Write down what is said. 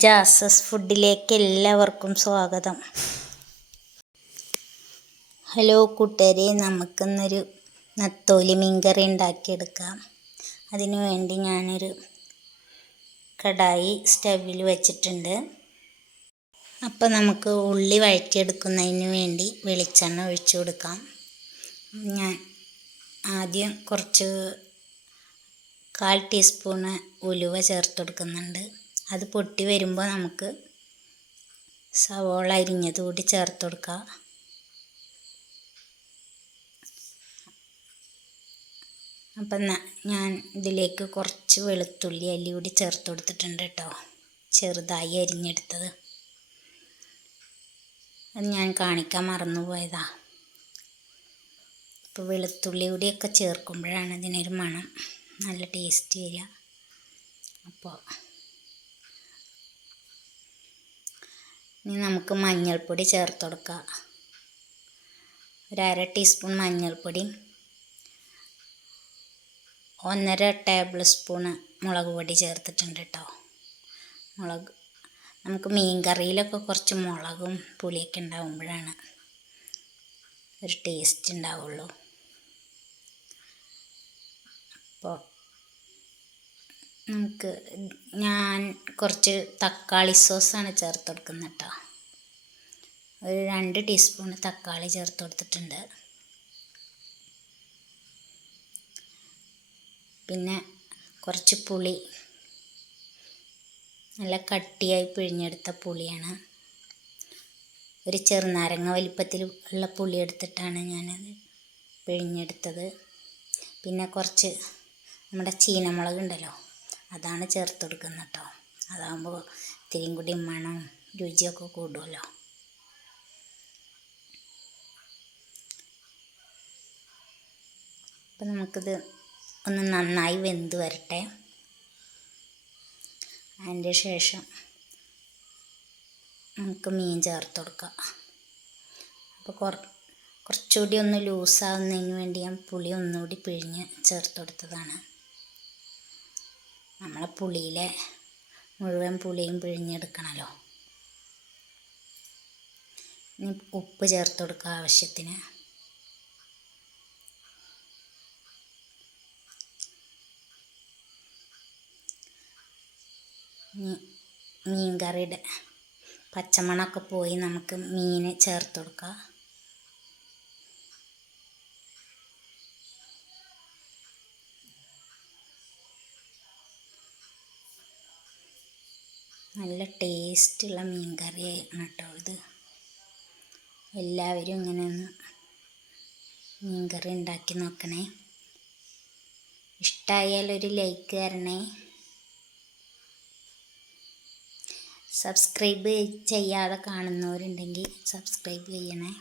ജാസസ് ഫുഡിലേക്ക് എല്ലാവർക്കും സ്വാഗതം. ഹലോ കൂട്ടുകാരെ, നമുക്കിന്നൊരു നത്തോലി മീൻകറി ഉണ്ടാക്കിയെടുക്കാം. അതിനു വേണ്ടി ഞാനൊരു കടായി സ്റ്റവിൽ വെച്ചിട്ടുണ്ട്. അപ്പോൾ നമുക്ക് ഉള്ളി വഴറ്റിയെടുക്കുന്നതിന് വേണ്ടി വെളിച്ചെണ്ണ ഒഴിച്ചു കൊടുക്കാം. ഞാൻ ആദ്യം കുറച്ച് 1/4 ടീസ്പൂണ് ഉലുവ ചേർത്ത് കൊടുക്കുന്നുണ്ട്. അത് പൊട്ടി വരുമ്പോൾ നമുക്ക് സവോള അരിഞ്ഞത് കൂടി ചേർത്ത് കൊടുക്കുക. അപ്പം ഞാൻ ഇതിലേക്ക് കുറച്ച് വെളുത്തുള്ളി അല്ലി കൂടി ചേർത്ത് കൊടുത്തിട്ടുണ്ട് കേട്ടോ, ചെറുതായി അരിഞ്ഞെടുത്തത്. അത് ഞാൻ കാണിക്കാൻ മറന്നുപോയതാ. ഇപ്പോൾ വെളുത്തുള്ളി കൂടിയൊക്കെ ചേർക്കുമ്പോഴാണ് ഇതിനൊരു മണം നല്ല ടേസ്റ്റ് വരിക. അപ്പോൾ ഇനി നമുക്ക് മഞ്ഞൾപ്പൊടി ചേർത്ത് കൊടുക്കുക. 1/2 ടീസ്പൂൺ മഞ്ഞൾപ്പൊടി, 1.5 ടേബിൾ സ്പൂണ് മുളക് പൊടി ചേർത്തിട്ടുണ്ട് കേട്ടോ. നമുക്ക് മീൻ കറിയിലൊക്കെ കുറച്ച് മുളകും പുളിയൊക്കെ ഉണ്ടാകുമ്പോഴാണ് ഒരു ടേസ്റ്റ് ഉണ്ടാവുള്ളൂ. അപ്പോൾ ഞാൻ കുറച്ച് തക്കാളി സോസാണ് ചേർത്ത് കൊടുക്കുന്നത് കേട്ടോ. ഒരു 2 ടീസ്പൂൺ തക്കാളി ചേർത്ത് കൊടുത്തിട്ടുണ്ട്. പിന്നെ കുറച്ച് പുളി, നല്ല കട്ടിയായി പിഴിഞ്ഞെടുത്ത പുളിയാണ്. ഒരു ചെറുനാരങ്ങ വലിപ്പത്തിൽ ഉള്ള പുളി എടുത്തിട്ടാണ് ഞാനത് പിഴിഞ്ഞെടുത്തത്. പിന്നെ കുറച്ച് നമ്മുടെ ചീനമുളക് ഉണ്ടല്ലോ, അതാണ് ചേർത്ത് കൊടുക്കുന്നത് കേട്ടോ. അതാകുമ്പോൾ ഇത്തിരിയും കൂടി മണം രുചിയൊക്കെ കൂടുമല്ലോ. അപ്പം നമുക്കിത് ഒന്ന് നന്നായി വെന്ത് വരട്ടെ. അതിൻ്റെ ശേഷം നമുക്ക് മീൻ ചേർത്ത് കൊടുക്കാം. അപ്പോൾ കുറച്ചുകൂടി ഒന്ന് ലൂസാവുന്നതിന് വേണ്ടി ഞാൻ പുളി ഒന്നുകൂടി പിഴിഞ്ഞ് ചേർത്ത് കൊടുത്തതാണ്. നമ്മളെ പുളിയിലെ മുഴുവൻ പുളിയും പിഴിഞ്ഞെടുക്കണമല്ലോ. ഇനി ഉപ്പ് ചേർത്ത് കൊടുക്കുക ആവശ്യത്തിന്. മീൻ കറിയുടെ പച്ചമണമൊക്കെ പോയി നമുക്ക് മീൻ ചേർത്ത് കൊടുക്കുക. നല്ല ടേസ്റ്റുള്ള മീൻ കറിയാണ് കേട്ടോ ഇത്. എല്ലാവരും ഇങ്ങനെ ഒന്ന് മീൻ കറി ഉണ്ടാക്കി നോക്കണേ. ഇഷ്ടമായാലൊരു ലൈക്ക് തരണേ. സബ്സ്ക്രൈബ് ചെയ്യാതെ കാണുന്നവരുണ്ടെങ്കിൽ സബ്സ്ക്രൈബ് ചെയ്യണേ.